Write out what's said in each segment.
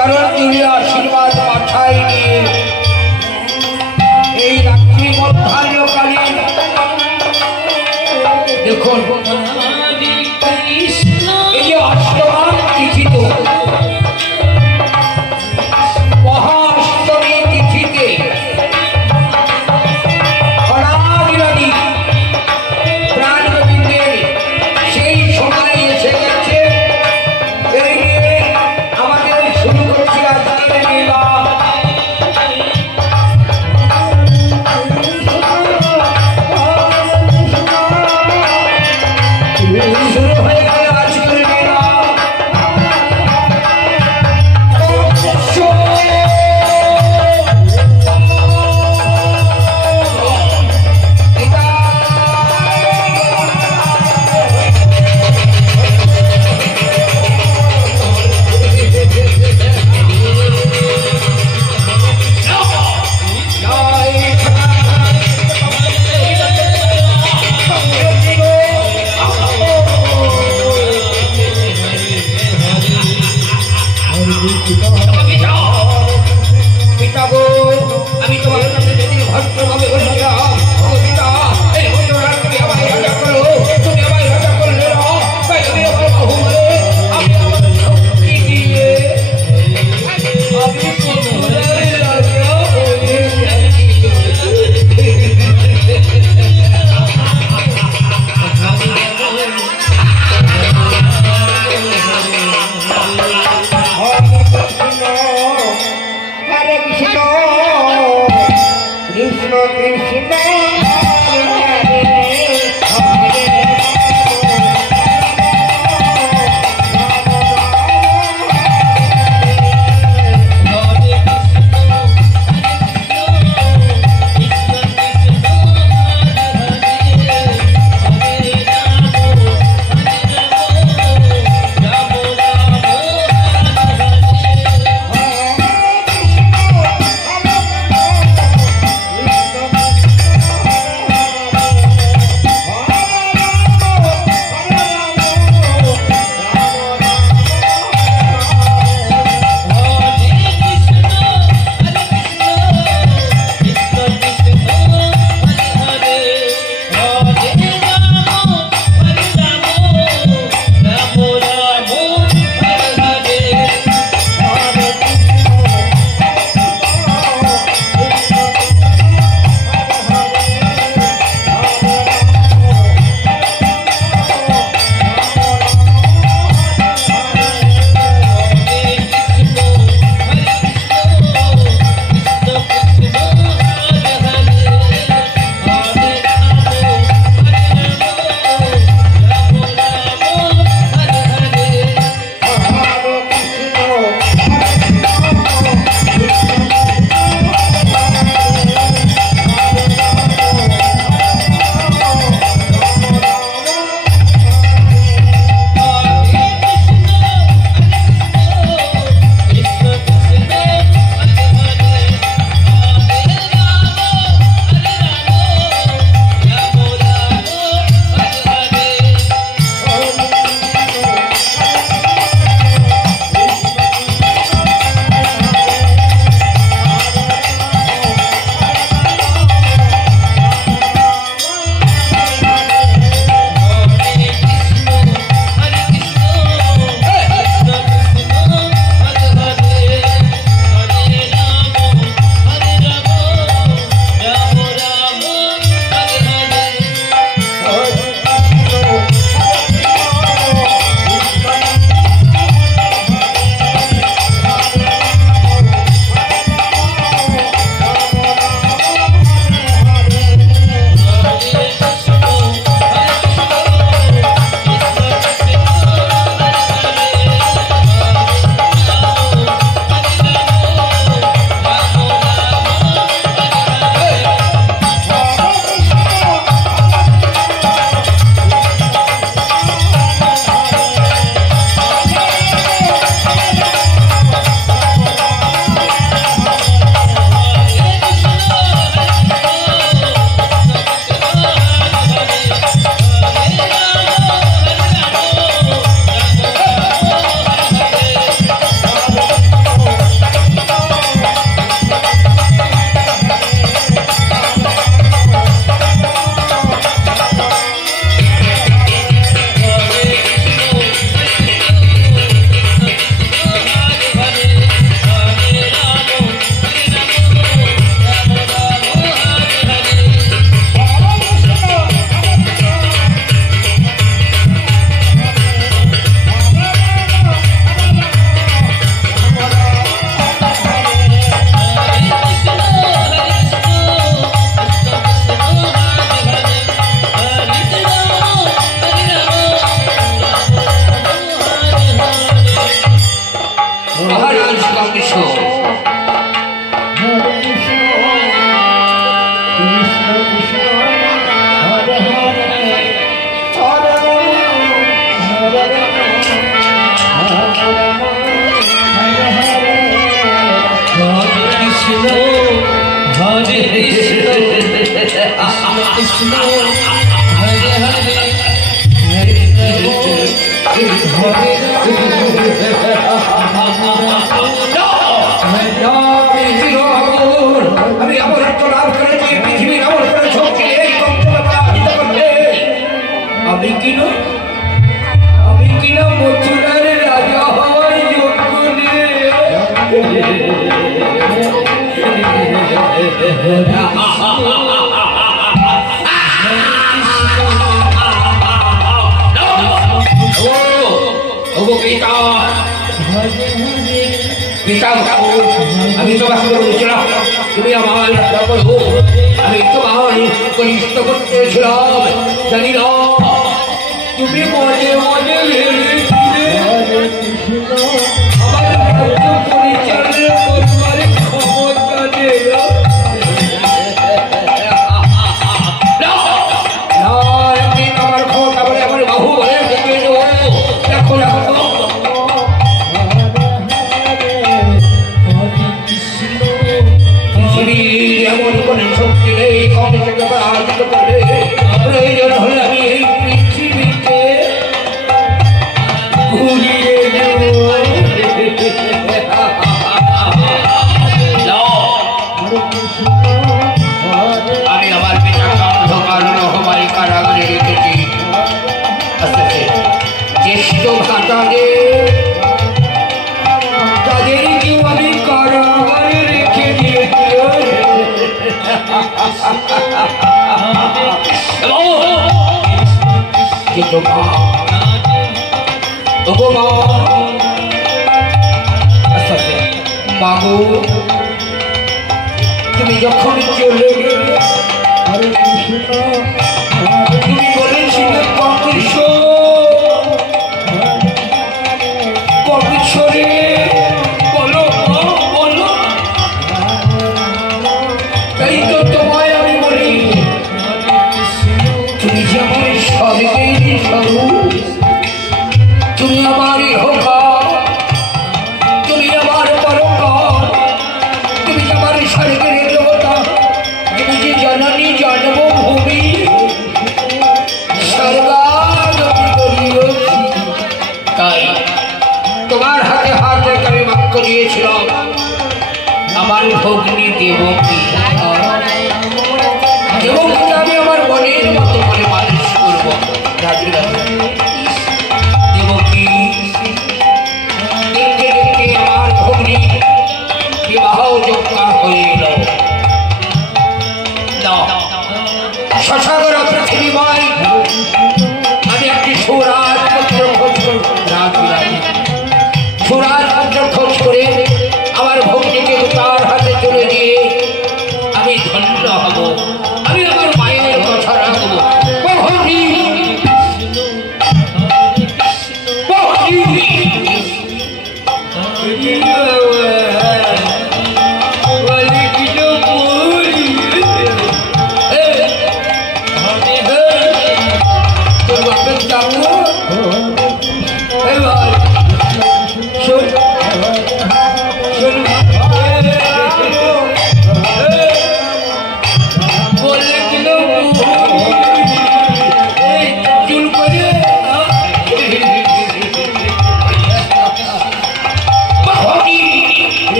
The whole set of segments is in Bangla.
চরণ জুড়ে আশীর্বাদ মাথায় নিয়ে এই রাত্রি মধ্যাহ্নকালীন দেখুন এই যে অষ্টমান তিথিত মহাষ্টমী তিথিতে ফলাদিরাদি প্রাণ গোবিন্দের সেই সময় এসে গেছে। এই নিয়ে আমাদের শুরু করছি আজকের মেলা। শুরু হয়ে গেল আজকের মেলা। পিতা গো, আমি তোমার কাছে যেদিন ভদ্রভাবে বলছিলাম, ও পিতা, এই ভদ্ররাজ তুমি আমায় রাজা করো, তুমি আমায় রাজা করলে না, তাই আমি আমার বহুমলে আমি আমার শক্তি দিয়ে আমি পুনরায় রাজা হয়ে Krishna হরে কৃষ্ণ হরে হরে হরে আমি অমরত্ব লাভ করেছি পৃথিবীর অমর করে শক্তি এই আমি কিনা মথুরার রাজা হওয়ার যোগ্য নিয়ে আমি তোমাকে বলেছিলাম তুমি আমার আমি তোমার কনিষ্ঠ করতেছিলাম জানি না তুমি মনে মনে আমার রাজ্য পরিচালনা করবার ক্ষমতা নেই আমার ক্ষমতা বলে আমার বাহু বলে দেখো দেখো এমন কোন শক্তি নেই কম থেকে পরাজিত করে প্রয়োজন হলে আমি এই পৃথিবীতে ঘুরিয়ে দেব আমি আমার পিতাকে অন্ধকার রহমারি কারাগারে রেখেছি জ্যেষ্ঠ ভাতাদের তাদেরকেও আমি কারাগারে রেখে দিয়েছি মাগো তুমি যখন চলে গেলে তুমি বলেছিলে কবিশ্বরে বলো বলো তাই তো তোমায় আমি বলি তুমি যেমন স্বর্গেরই স্বরূপ তুমি আমারই হোকা তুমি আমার পরকাল তুমি আমার স্বর্গের দেবতা তুমি যে জননী জন্মভূমি স্বর্গাগতি করিয়েছি তাই তোমার হাতে হাত রেখে আমি বাক্য দিয়েছিলাম আমার ভগ্নী দেবকী দেবকীকে আমি আমার মনের মতো করে মানুষ করবো দেবকী দেখতে দেখতে আমার ভগ্নী বিবাহ যোগ্যা হয়ে এল শশাগর পৃথিবীময় আমি একটি সুরাজ পত্র খোঁজ করব সুরাজ পত্র খোঁজ করে আমার ভগ্নীকে তার হাতে তুলে দিয়ে আমি ধন্য হব আমি আমার মায়ের কথা রাখবো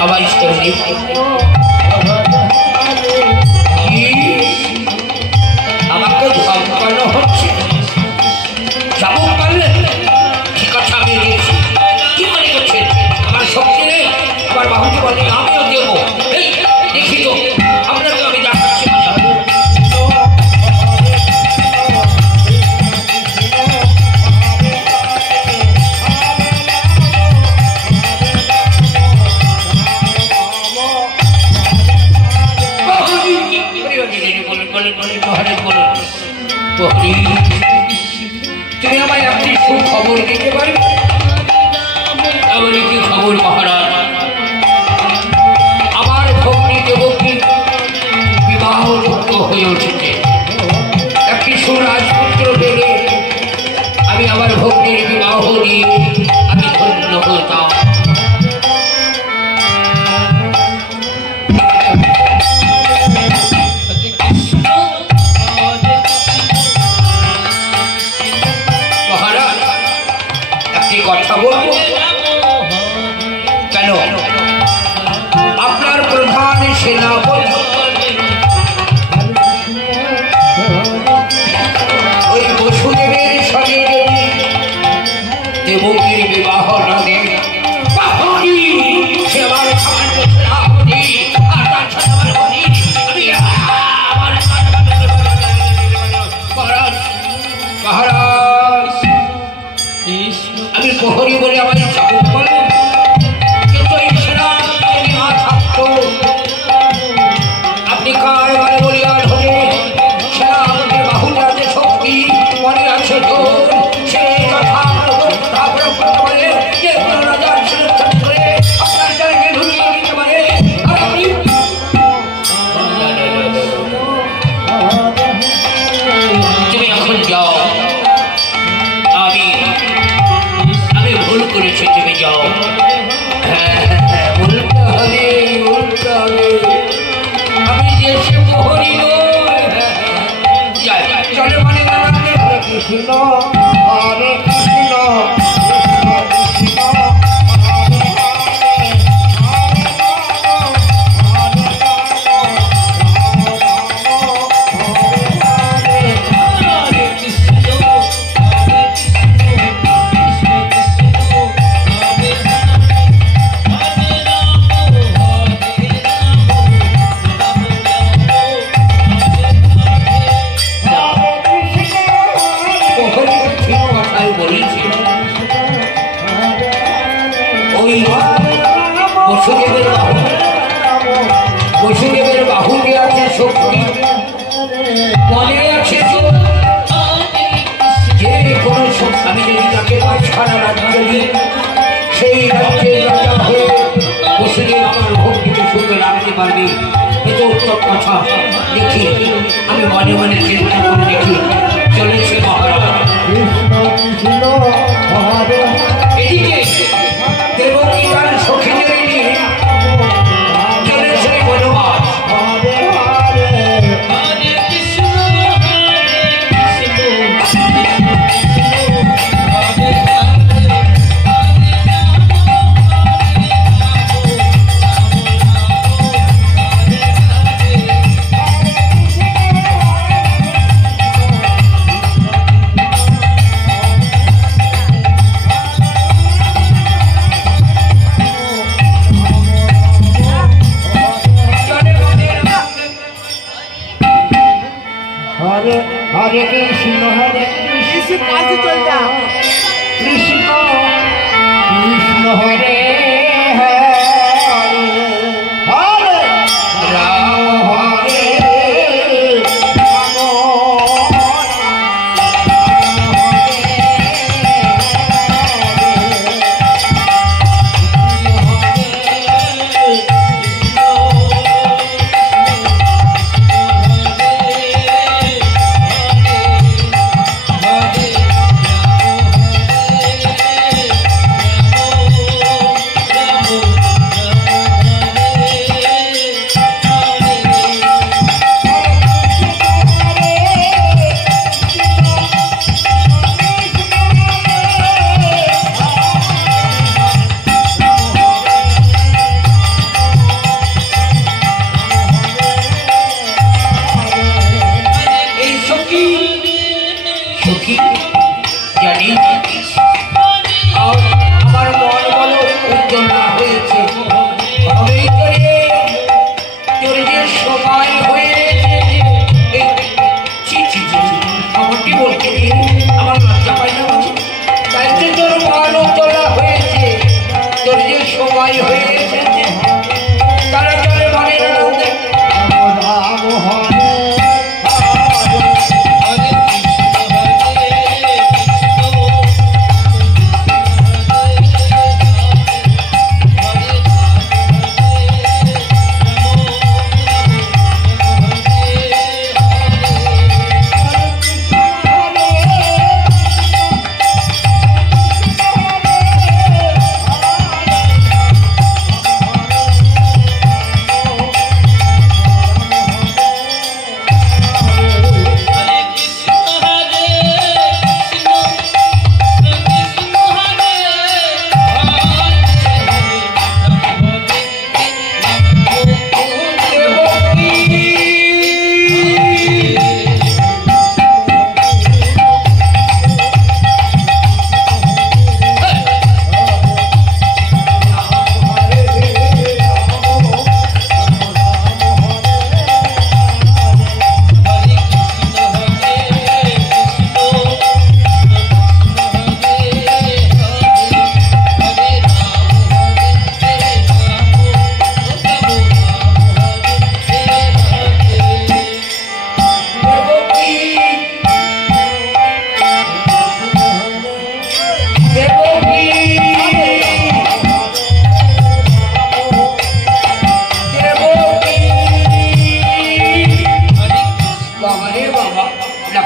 আবার আমাকে ধমকানো হচ্ছে যাবো পারলে ঠিক আছে আমি দিয়েছি কি মনে করছেন আমার শক্তি নেই আমার বাহুকে বলে আমিও দেবো এই দেখি তো আপনাকে আমি দেখাচ্ছি প্রহরী, তুমি আমায় একটি সুখবর দিতে পারবে? এমনই কি খবর মহারাজ? আমার ভগ্নী দেবকী বিবাহযুক্ত হয়ে উঠেছে। একটি সুরাজপুত্র পেলে আমি আমার ভগ্নীর বিবাহ দিয়ে আমি ধন্য হতাম। মহারাজ, একটি কথা বলবো? কেন? আপনার প্রধান সেনাপতি ওই বসুদেবের সঙ্গে যদি দেবকীর বিবাহ না দেন, তাহলে সে আমার সামান্য সেনাপতি, আর তার সাথে আমার বলি, আমি মহারাজ, মহারাজ, আমি প্রহরী বলে আমার চাকর বললাম, কিন্তু এই সেনাপতি না থাকতো আপনি কার বারে বলিয়ার হলে সেনাপতির বাহুটা যে শক্তি মনে আছে তো, সেই কথা আমার উপর স্থাপন করতে পারে, যে কোনো রাজার সুরক্ষা করে আপনার জায়গায় ঢুকিয়ে দিতে পারে। আর আপনি তুমি এখন যাও, আমি ভুল করেছি, তুমি যাও। বলতে হবে, বলতে হবে, আমি যে সে প্রহরী নই। যাই, চলে মানে কৃষ্ণ হরে কৃষ্ণ বসুদেবের বাহুতে আছে শক্তি, মনে আছে তো? যে কোনো আমি যদি তাকে পাঁচখানা রাজ্য দিই, সেই রাজ্যের রাজা হয়ে বসুদেব আমার ভক্তিকে সুখে রাখতে পারবে। এত উত্তম কথা। দেখি, আমি মনে মনে চিন্তা করে দেখি, চলেছে মহারাজ। এদিকে দেবকী তার সখীদের নিয়ে চলেছে বনবাস। हरे कृष्ण कृष्ण कृष्ण हरे हरे हरे राम हरे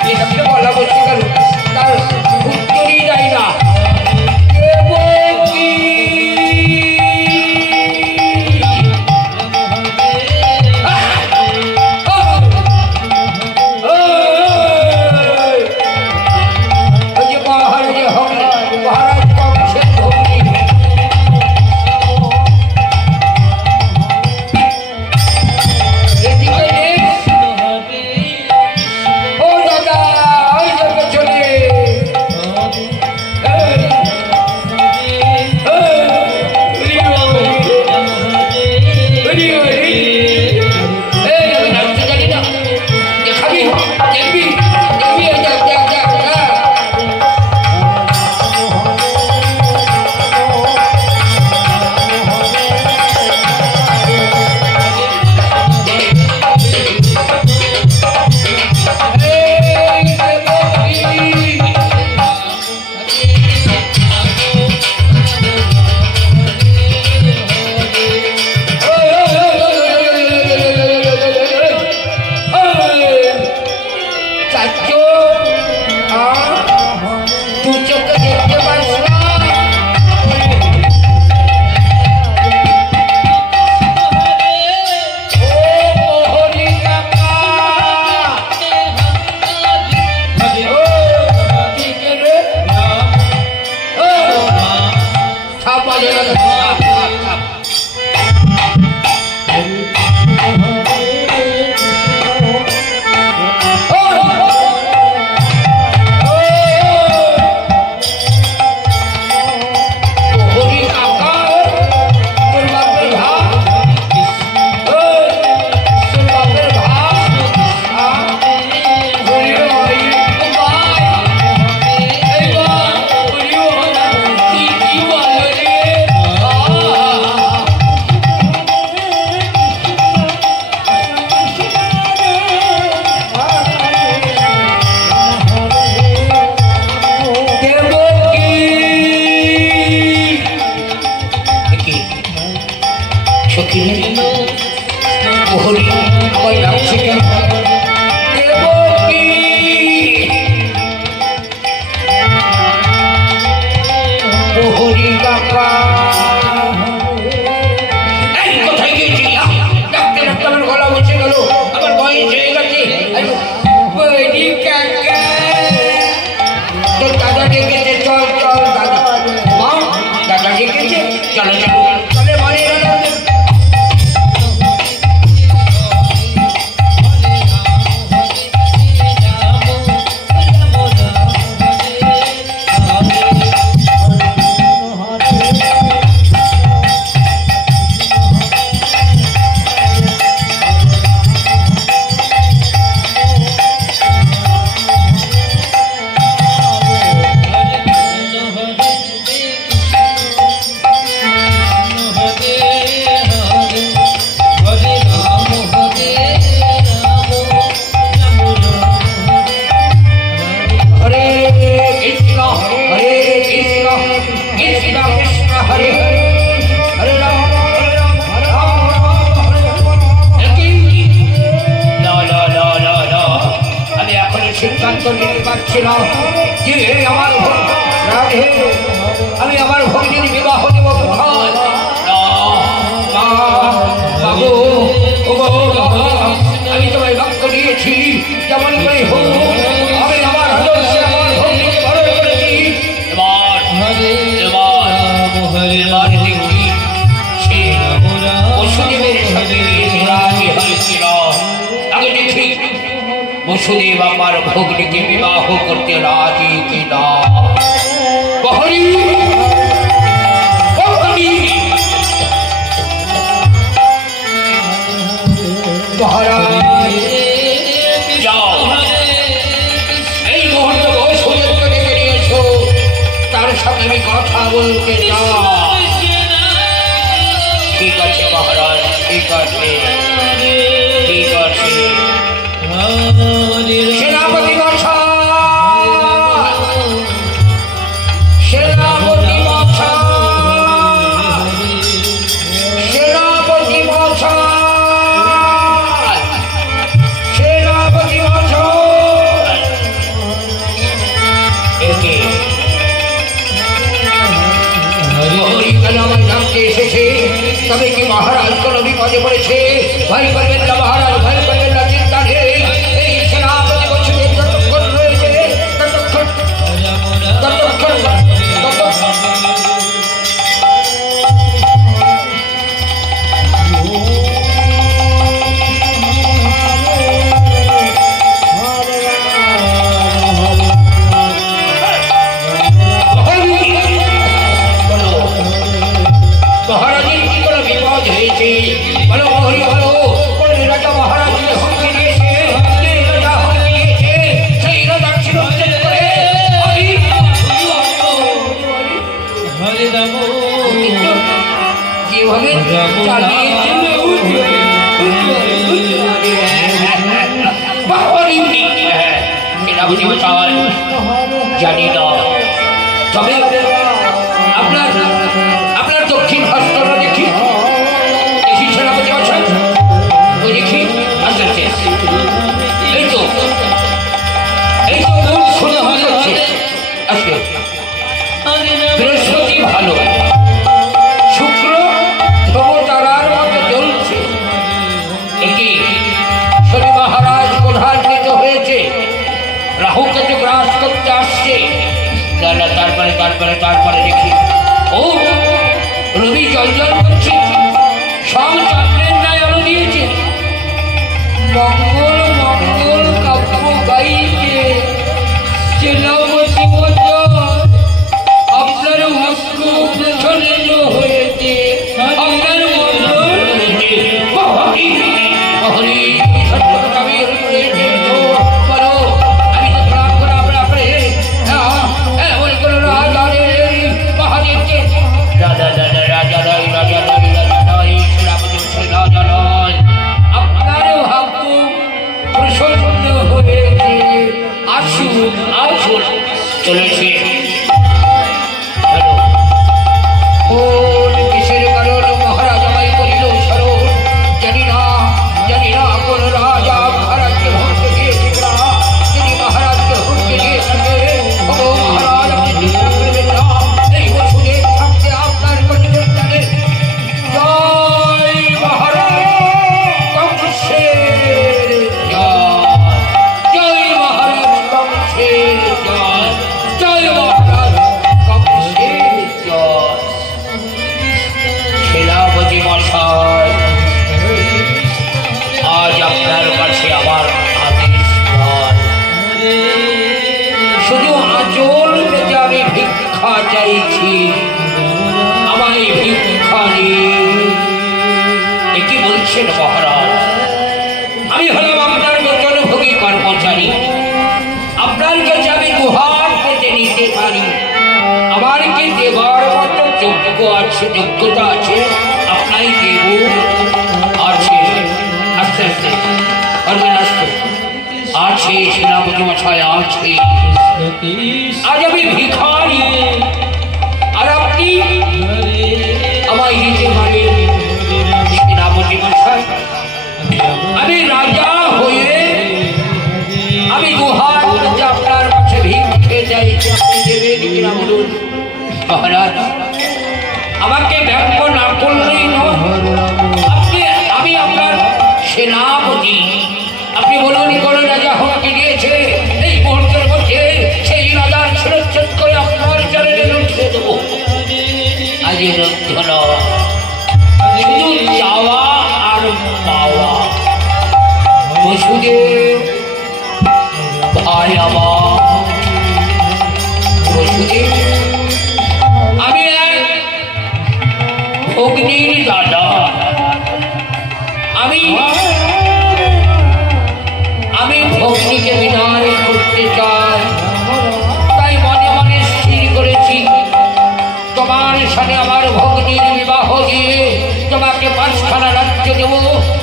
এটাকে বলা বলছে কেন তার উত্তরই দেয় না দেবকী ওই যে মহারাজে হবে মহারাজ কংসের ভগ্নী এদিকে ও দাদা ওই জন্য চলে তুই চোখে দেখতে পাস না ও হরি কাকা ও ঠিক রে ও ছাপা জায়গা হরি আমায় লাগছে কেন দেবকী ও হরি কাকা এই কোথায় গিয়েছিলাম ডাকতে ডাকতে আমার গলা বসে গেল আমার বয়স হয়ে গেছে হরি কাকা তোর দাদা ডেকেছে চল চল দাদা মা দাদা ডেকেছে চলো চলো চলে মানে সিদ্ধান্ত নিতে পারছি না যে আমার রাধে আমি আমার ভগ্নীর বিবাহ দেব কোথায় বাবু আমি তোমায় বাক্য দিয়েছি যেমন করে হোক আমি আমার আদর্শে আমার ভগ্নীকে বরণ করেছি এবার দেখি সে বসুদেবের সাথে রাজি হয়েছিল আগে দেখি বসুদেব আমার ভগ্নীকে বিবাহ করতে রাজি কিনা বহরি মহারাজ যাও এই মুহূর্তে বসুদেবকে ডেকে নিয়েছো তার সাথে আমি কথা বলতে চাই ঠিক আছে মহারাজ ঠিক আছে ঠিক আছে সেনাপতি মশাই সেনাপতি মশাই সেনাপতি মশাই সেনাপতি মশাই তবে কি মহারাজ কোন বিপদে পড়েছে? ভয় করবেন না মহারাজ, ভয় করবেন না, চিন্তা নেই। এই সেনাপতি বছর যতক্ষণ রয়েছে ততক্ষণ মহারাজের কি কোনো বিপদ হয়েছে? বলো প্রহরী বলো, কোন রাজা মহারাজকে হুমকি দিয়েছে? যে রাজা হুমকি দিয়েছে সেই রাজা শিরচ্ছেদ করে যেভাবে জানি না, তবে আপনার আপনার দক্ষিণ হস্তটা দেখি দেখি সেনাপতি আছেন, ওই দেখি আস্তে আস্তে এই তো মূল শুনে হচ্ছে আজকে বৃহস্পতি ভালো, শুক্র ধ্রুব তারার মতো জ্বলছে। এটি শনি মহারাজ প্রধান্বিত হয়েছে, রাহু কেতু গ্রাস করতে আসছে। তারপরে দেখি ও রবি জল করছে, সব চন্দ্রের ন্যায় আলো দিয়েছে। মঙ্গল মঙ্গল কাব্য গাইছে, সেনাপতি আপনার ভাগ্য প্রসন্ন হয়েছে, আপনার মঙ্গল হয়েছে। আমি তো খারাপ করে আপনার এমন কোনো রাজাদেরকে রাজা আপনার ভাগ্য প্রসন্ন হয়েছে। আসুন আসুন চলেছে। কোন কিসের কারণ মহারাজ আমায় করিল স্মরণ? জানি না কোন রাজা মহারাজকে হুমকি দিয়েছে না। তিনি মহারাজকে হুমকি দিয়ে থাকে, ও মহারাজ আপনি চিন্তা করবেন না, এই বছরে থাকতে আপনার কঠিনের জানে। জয় মহারাজ কংসের জয়, জয় মহারাজ কংসের জয়, জয় মহারাজ কংসের জয়। সেনাপতি মশাই, আজ আপনার কাছে আমার আদেশ নয়, শুধু আঁচল পেতে আমি ভিক্ষা চাইছি, আমায় ভিক্ষা দিন। এটি বলছেন মহারাজ, আমি হলাম আপনার বেতনভোগী কর্মচারী, আপনার কাছে আমি গুহার পেতে নিতে পারি। আমার কি দেবার মতো যোগ্যতা আছে? আপনাই দেব আছে, আস্তে আস্তে করবেন, আস্তে আছে সেনাপতি মশাই আছে। আজ আমি ভিখারি, আর আপনি আমায় দিতে পারেন। সেনাপতি মশাই, আমি রাজা হয়ে আমি গুহার মধ্যে আপনার কাছে ভিক্ষে চাইছি, আপনি দেবেন কিনা বলুন? মহারাজ, আমাকে ব্যঙ্গ না করলেই নয়, আমি আপনার সেনাপতি। আপনি বলুন কোন রাজা হুমকি দিয়েছে? এই মুহূর্তের মধ্যে সেই রাজার শিরচ্ছেদ করে আপনার চরণে লুটিয়ে দেব। আজ রুদ্ধ নয়, শুধু চাওয়া আর পাওয়া। বসুদেব ভাই আমার, বসুদেব আমি এক অগ্নির দাদা, আমি ভগ্নিকে বিদায় করতে চাই, তাই মনে মনে স্থির করেছি তোমার সাথে আমার ভগ্নির বিবাহ দিয়ে তোমাকে 5খানা রাজ্য দেব।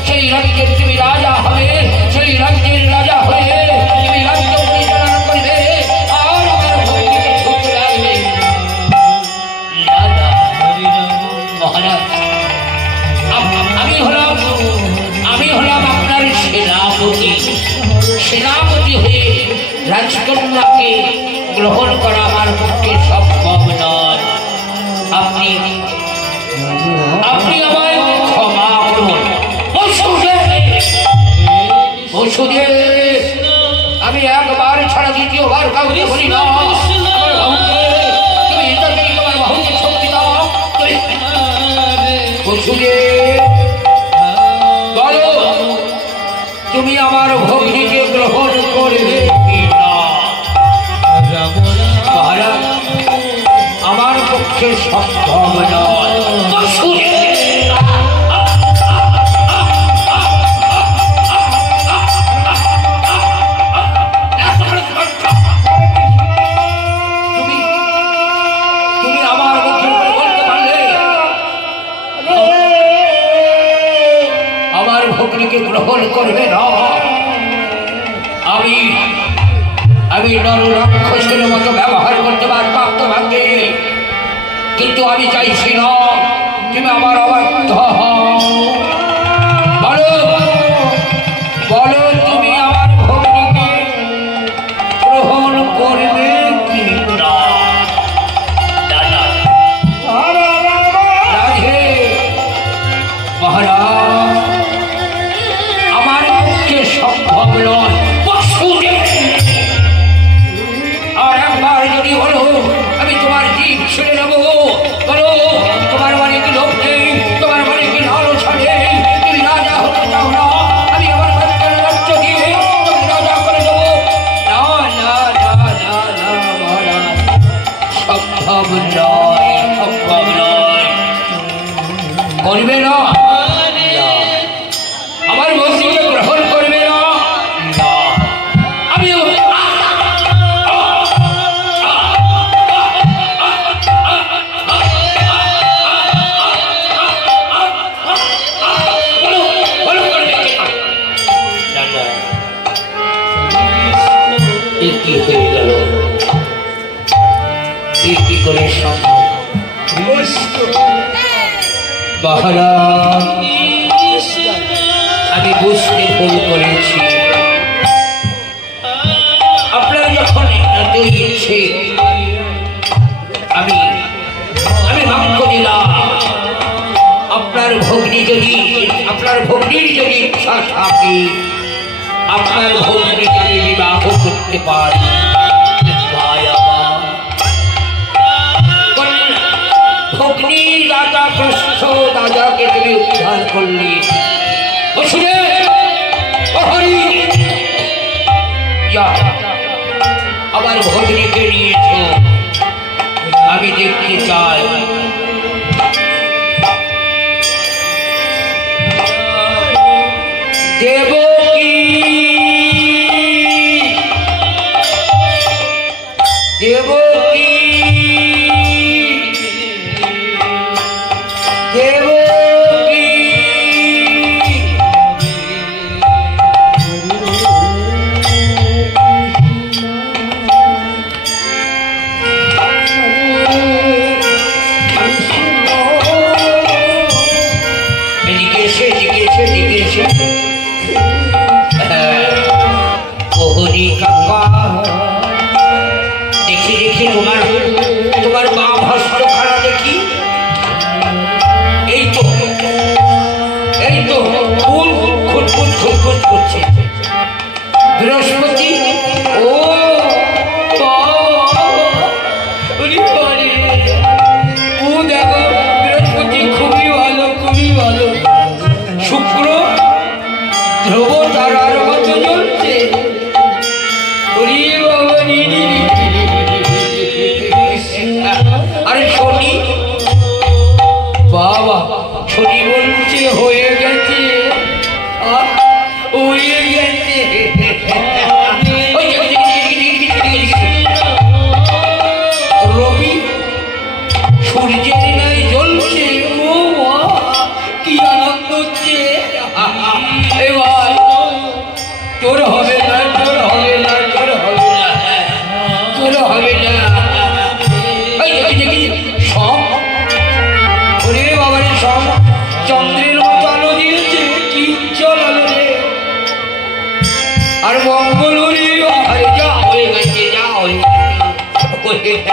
সেই রাজ্যের তুমি রাজা হবে, সেই রাজ্যের রাজা হয়ে তুমি রাজ্য পরিচালনা করবে, আর আমার ভগ্নিকে ছুটে রাখবে। মহারাজ, আমি হলাম আপনার সেনাপতি। সেনাপতি হয়ে রাজকন্যাকে গ্রহণ করা আমার পক্ষে সম্ভব নয়। আপনি আপনি আমায় ক্ষমা করুন। বসুদেব, আমি একবার ছাড়া দ্বিতীয়বার কাউকে বলি না। আমার বাহুকে, তুমি এটাকেই তোমার বাহুকে শক্তি দাও। বসুদেব, বলো তুমি আমার ভগ্নীকে গ্রহণ করবে কি না? মহারাজ, আমার পক্ষে সম্ভব নয়। তুমি আমার মুখের উপরে বলতে পারলে আমার ভগ্নীকে গ্রহণ করবে না? আমি নর রাক্ষসের মতো ব্যবহার করতে পারতাম তোমাকে, কিন্তু আমি চাইছি না তুমি আমার অবাধ্য হও। বলো বলো তুমি আমার ভগ্নীকে গ্রহণ করবে কি না? রাধে, মহারাজ, আমার পক্ষে সম্ভব নয়। আর একবার যদি বলো আমি তোমার জীব ছেড়ে নেবো, বলো তোমার মানে কি লোভ নেই, তোমার মানে কি লালসা নেই, তুমি রাজা হতে চাও না, আমি আমার বাচ্চার রাজ্য দিয়ে তুমি রাজা করে দেবো। না না না না না মহারাজ, সম্ভব নয়, সম্ভব নয়। করবে না? আমার মসজিদে গ্রহণ করবে না? আমি কি হয়ে গেল? কি করে সম্ভব? মহারাজ, আমি বুঝতে ভুল করেছি। আপনার যখন এত ইচ্ছে, আমি বাক্য দিলাম আপনার ভগ্নীর যদি ইচ্ছা থাকে আপনার ভগ্নীকে আমি বিবাহ করতে পারি। ভগ্নী দাদা কৃষ্ণ দাদাকে তুমি উদ্ধার করলি, আবার ভগ্নীকে নিয়েছ, আমি দেখতে চাই দেবকী দেবকী দেবকী এদিকে এসে ওহরি কাকা, দেখি তোমার মা ভস্ত খানা দেখি। এই তো ফুল খুঁতখুত করছে। বৃহস্পতি, ও দেখো বৃহস্পতি খুবই ভালো, খুবই ভালো। শুক্র ধ্রুব তারার মতো জ্বলছে। আরে শনি, বাবা শনি বলছে হয়ে গেছে, হয়ে গেছে। রবি সূর্যের নাই জ্বলছে, ও কি আনন্দ হচ্ছে। এবার তোর হবে না, তোর হবে না, তোর হবে না, তোর হবে না। সব ওরে বাবারে, সব চন্দ্রের মতো আলো দিয়েছে, কি চল আলো রে। আর মঙ্গল ওরে যা হয়ে গেছে, যা হয়ে গেছে।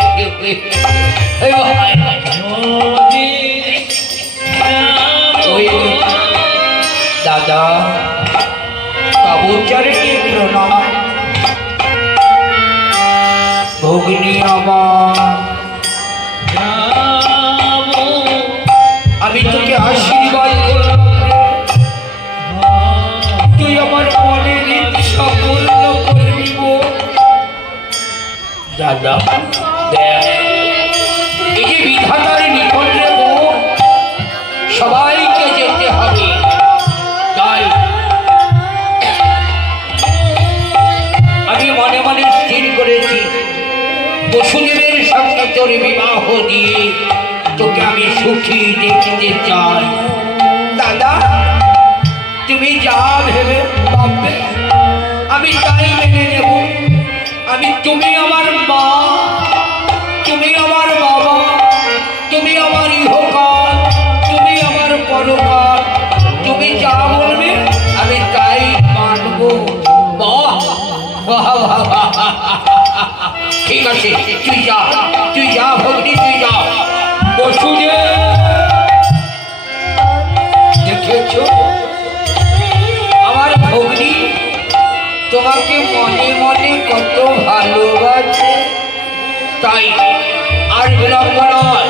দাদা কাবুচারিণী প্রণাম। ভগ্নী আমার, আমি তোকে আশীর্বাদ করলাম রে। তুই আমার মনের ইচ্ছা পূর্ণ করবি গো। দাদা দেখ, এই যে বিধাতার নিকটে গো সবাইকে যেতে হবে, তাই আমি মনে মনে স্থির করেছি বসুদেবের সঙ্গে তোর বিবাহ দিয়ে তোকে আমি সুখী দেখতে চাই। দাদা তুমি যা ভেবে ভাববে আমি তাই মেনে নেব। তুমি আমার মা, তুমি আমার বাবা, তুমি আমার ইহকাল, তুমি আমার পরকাল, তুমি যা বলবে আমি তাই মানব। বাহ বাহ বাহ বাহ। ঠিক আছে তুই যা ভগ্নী, তুই যা। বসুদেব দেখেছ আমার ভগ্নী তোমাকে মনে মনে কত ভালোবাসে। তাই আর বিলম্ব নয়,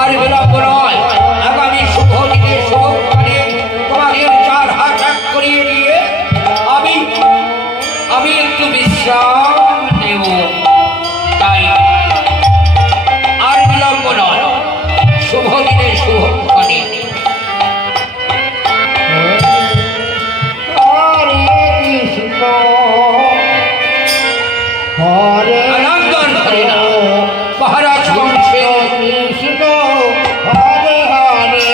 আর বিলম্ব নয়, আগামী শুভ দিনে শুভকালে তোমাদের 4 হাত এক করিয়ে দিয়ে আমি একটু বিশ্রাম নেব। তাই আর বিলম্ব নয়, শুভ দিনে শুভকালে। হরে আনন্দন হরে না মহারাজ শুনছে। কৃষ্ণ হরে হরে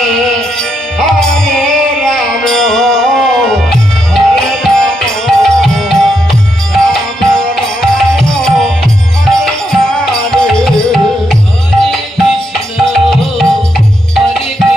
হরে রাম হরে Ram Ram Ram Hare Hare Hare Krishna, Hare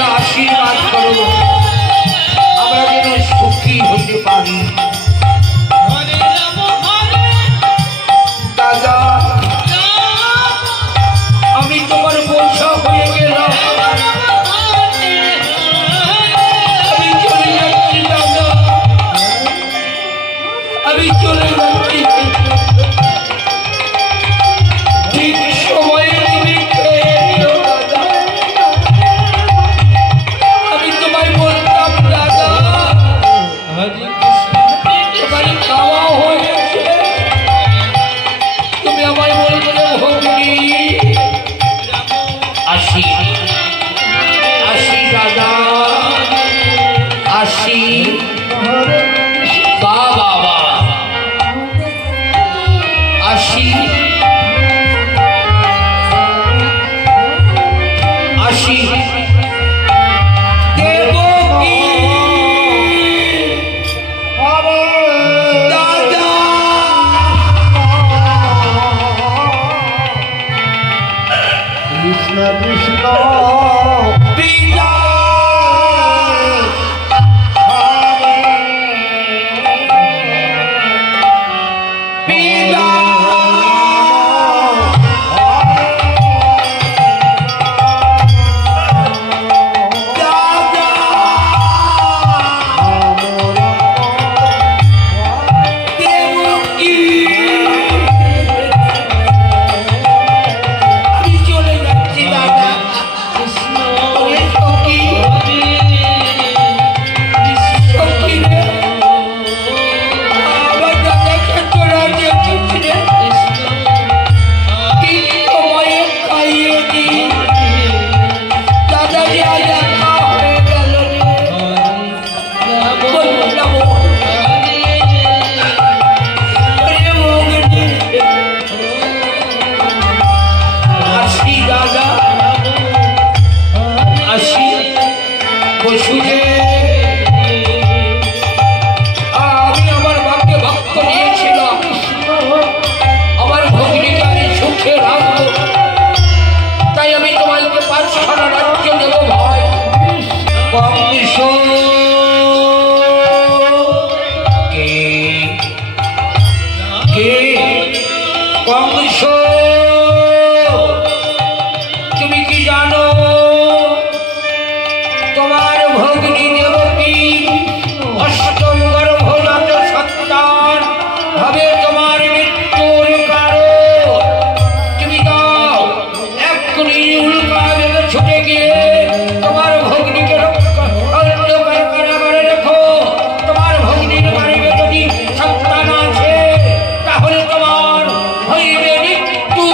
তোমরা আশীর্বাদ করো, আমরা যেন সুখী হতে পারি। দাদা, আমি তোমার বোঝা হয়ে গেলাম, আমি চলে যাচ্ছি দাদা, আমি চলে যাচ্ছি। ঠিক সময়ে তুমি খেয়ে নিও দাদা। আমি তোমায় বলতাম দাদা, তোমার খাওয়া হয়েছে, তুমি আমায় বলবে ভগ্নী। আসি আসি দাদা, আসি। বাবা আসি আসি। দেবকী দাদা, কৃষ্ণ কৃষ্ণ পিতা পিতা দাদা, দেবকী আমি চলে যাচ্ছি দাদা। ওরে সখী, সখী রে, আমার দাদাকে তোরা দেখেছি রে, ঠিক সময়ে খাইয়ে দি। দাদা যে আজ একা হয়ে গেল রে, বললাম ওরে মগনি। আসি দাদা, আসি। বসুরে, আমি আমার মাকে ভক্ত নিয়েছিলাম, আমার ভগ্নীকে আমি সুখে রাখবো, তাই আমি তোমাকে 5খানা রাজ্য দেব ভাই। কংস কে কে কংস, তুমি কি জানো তোমার ভগ্নী দেবকী অষ্টম গর্ভজাত সন্তান হবে তোমার মৃত্যুর কারণ? তুমি দাও এক্ষুনি উল্কা বেগে ছুটে গিয়ে তোমার ভগ্নীকে অন্ধকার কারাগারে রেখো। তোমার ভগ্নীর বাড়িতে যদি সন্তান আছে তাহলে তোমার হইবে মৃত্যু।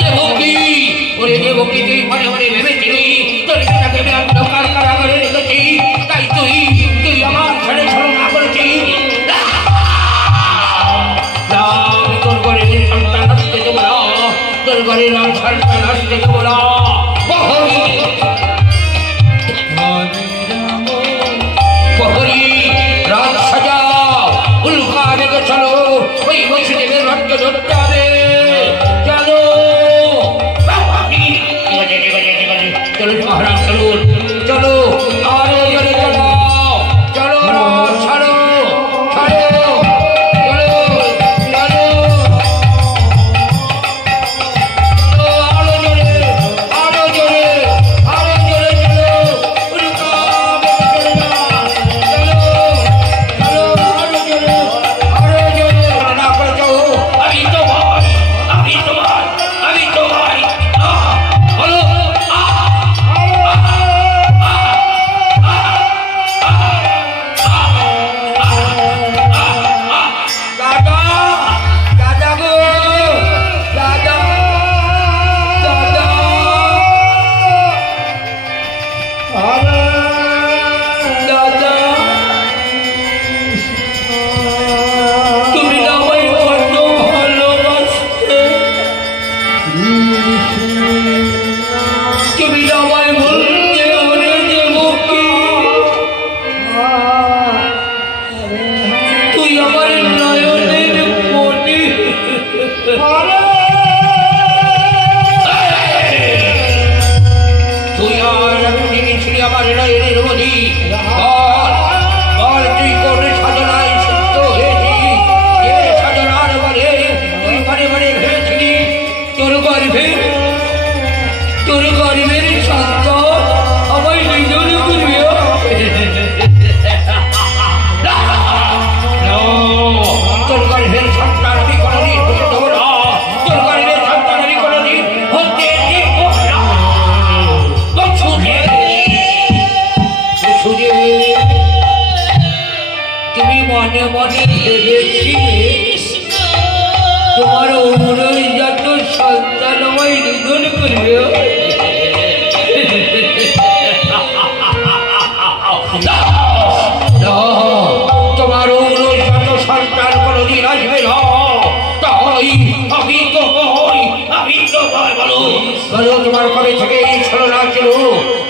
দেবকী, ওরে দেবকী, তুই মনে মনে ভেবেছিলি তোর পিতাকে আমি অন্ধকার কারাগারে রেখেছি, তাই তুই তুই আমার ছেড়ে ছলনা করেছিস। আমি তোর ঘরের সন্তান আসতে দেবো না, তোর ঘরের সন্তান আসতে দেবো না। প্রহরী, রাত সাজাও, উল্কা বেগে চলো, ওই বসুদেবের রাজ্য ধরতে হবে। চলো চলো মহারাজ, চলুন, চলো আরো জোরে চালাও, চলো রথ ছাড়ো, ছাড়ো, চলো চলো, আরো জোরে, আরো জোরে, আরো জোরে চলো, উল্কা বেগে চলে যাও, চলো চলো, আরো জোরে, আরো জোরে। না করেছো, আমি তোমার, আমি তোমার, আমি তোমার। বলো দাদা, দাদা গো, দাদা, দাদা, দাদা, তুমি আমায় কত ভালোবাসতে, তুমি আমায় বলতে ওরে দেবকী, তুই আমার নয়নের মনি। তোর গরিবের সন্তান আমায় নিধন করবে। তোর গরিবের সন্তান আমি কোনোদিন হতে দেব না। তোর গরিবের সন্তান আমি কোনোদিন হতে দেব না। তুমি মনে মনে ভেবেছিলে তোমার অনুযাত সন্তান আমায় নিধন করবে। তোমার অনুযাত সন্তান কোনোদিন আসবে না। তাই আমি তো বলো বলো তোমার কবে থেকে এই ছলনা ছিল?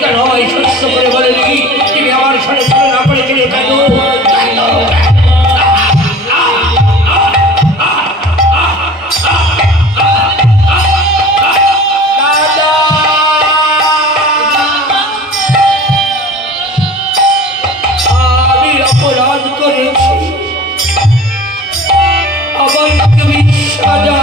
কেন এই সত্য করে বলেনি? তুমি আমার সাথে ছলনা করেছিলে কেন? আমি অপরাধ করেছি। আমার তুমি সাজা